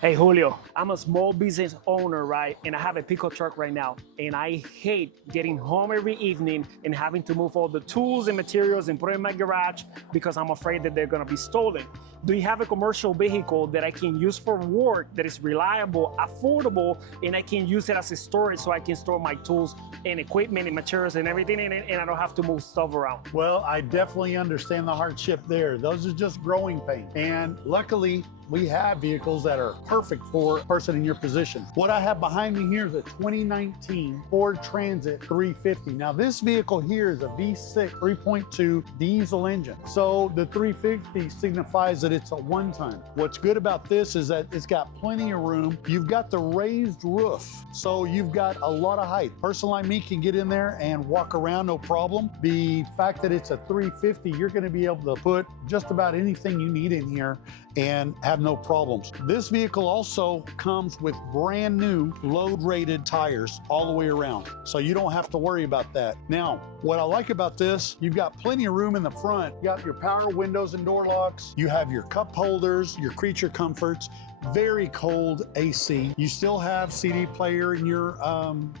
Hey Julio, I'm a small business owner, right? And I have a pickup truck right now. And I hate getting home every evening and having to move all the tools and materials and put it in my garage because I'm afraid that they're gonna be stolen. Do you have a commercial vehicle that I can use for work that is reliable, affordable, and I can use it as a storage so I can store my tools and equipment and materials and everything in it and I don't have to move stuff around? Well, I definitely understand the hardship there. Those are just growing pains. And luckily, we have vehicles that are perfect for a person in your position. What I have behind me here is a 2019 Ford Transit 350. Now this vehicle here is a V6 3.2 diesel engine. So the 350 signifies that it's a 1-ton. What's good about this is that it's got plenty of room. You've got the raised roof, so you've got a lot of height. A person like me can get in there and walk around no problem. The fact that it's a 350, you're gonna be able to put just about anything you need in here and have no problems. This vehicle also comes with brand new load rated tires all the way around, so you don't have to worry about that. Now, what I like about this, you've got plenty of room in the front. You got your power windows and door locks. You have your cup holders, your creature comforts, very cold AC. You still have CD player in your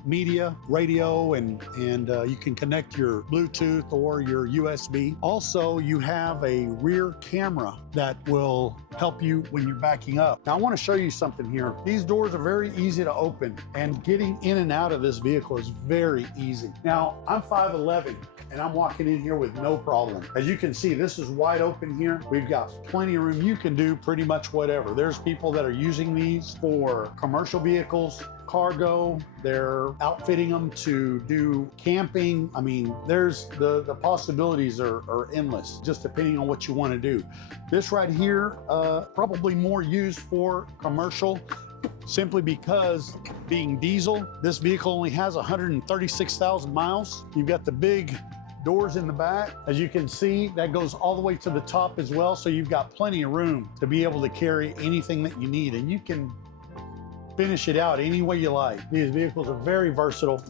media, radio, and you can connect your Bluetooth or your USB. Also, you have a rear camera that will help you when you're backing up. Now, I want to show you something here. These doors are very easy to open, and getting in and out of this vehicle is very easy. Now, I'm 5'11", and I'm walking in here with no problem. As you can see, this is wide open here. We've got plenty of room. You can do pretty much whatever. There's people that are using these for commercial vehicles, cargo. They're outfitting them to do camping. I mean, there's the possibilities are endless, just depending on what you want to do. This right here, probably more used for commercial, simply because being diesel, this vehicle only has 136,000 miles. You've got the big doors in the back. As you can see, that goes all the way to the top as well. So you've got plenty of room to be able to carry anything that you need, and you can finish it out any way you like. These vehicles are very versatile.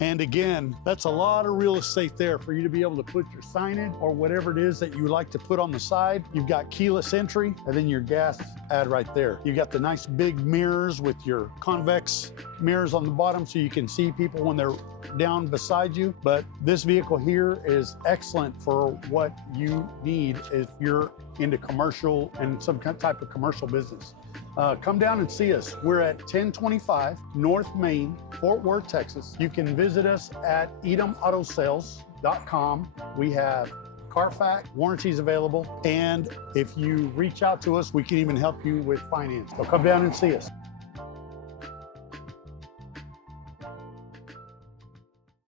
And again, that's a lot of real estate there for you to be able to put your signage or whatever it is that you like to put on the side. You've got keyless entry and then your gas ad right there. You've got the nice big mirrors with your convex mirrors on the bottom so you can see people when they're down beside you. But this vehicle here is excellent for what you need if you're into commercial and some type of commercial business. Come down and see us. We're at 1025 North Main, Fort Worth, Texas. You can visit us at edomautosales.com. We have Carfax warranties available. And if you reach out to us, we can even help you with finance. So come down and see us.